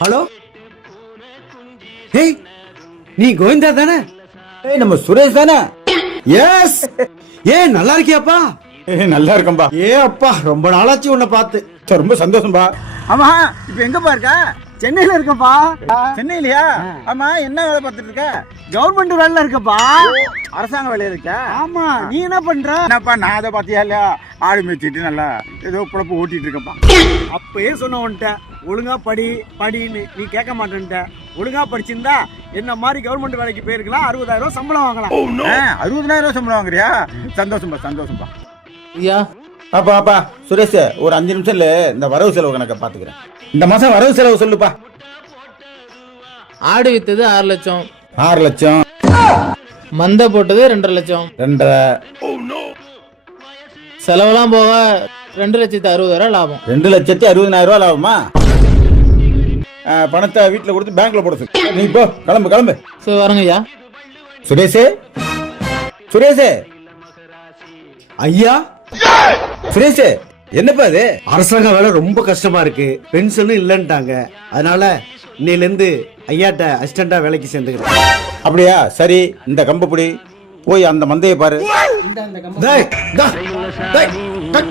Hello, ஏய் நீ கோவிந்தா தானே? ஏய் நம்ம சுரேஷ் தானே? எஸ். ஏய் நல்லா இருக்கியாப்பா? நல்லா இருக்கம்பா. ஏ அப்பா, ரொம்ப நாளாச்சு உன்னை பார்த்து. ரொம்ப சந்தோஷம்பா. ஆமா, இப்ப எங்கப்பா இருக்க? சென்னையில இருக்கப்பா. சென்னையிலயா? ஆமா, என்ன வேலை பார்த்துட்டு இருக்க? கவர்மெண்ட் வேலையில இருக்கப்பா. அரசாங்க வேலையில இருக்க? ஆமா. நீ என்ன பண்ற? என்னப்பா, நான் அதை பாத்தியா இல்லையா? ஆடு மேய்ச்சிட்டு நல்லா ஏதோ பொழப்பு ஓட்டிட்டு இருக்கப்பா. அப்பயே சொன்ன உன்ட்ட ஒழுங்கா படின்னு நீ கேட்க மாட்டேன்ட்ட. ஒழுங்கா படிச்சிருந்தா என்ன மாதிரி கவர்மெண்ட் வேலைக்கு போயிருக்கலாம், 60,000 சம்பளம் வாங்கலாம். 60,000 சம்பளம் வாங்குறியா? சந்தோஷம்பா. ஐயா, அப்பா சுரேஷ், ஒரு 5 நிமிஷம் இல்ல, இந்த வரவு செலவு கணக்க பாத்துக்கிறேன். இந்த மாசம் வரவு செலவு சொல்லுப்பா. ஆடு வித்தது 6 லட்சம், 6 லட்சம், மந்த போட்டது 2.5 லட்சம், 2.5, செலவெல்லாம் போக 2,60,000 லாபம். 2,60,000 லாபமா? பணத்தை வீட்டுல கொடுத்து பேங்க்ல போட சொல்லு. நீ போ, கிளம்பு. சரி வரங்க ஐயா. சுரேஷே ஐயா, சுரேஷ், என்னப்பா இது? அரசாங்க வேலை ரொம்ப கஷ்டமா இருக்கு, பென்ஷனும் இல்லன்ட்டாங்க. அதனால இன்னையில இருந்து ஐயாட்ட அசிஸ்டண்டா வேலைக்கு சேர்ந்துக்கிறேன். அப்படியா? சரி, இந்த கம்பு பிடி, போய் அந்த மந்தையை பாரு. டேய், டேய், டேய், டேய்.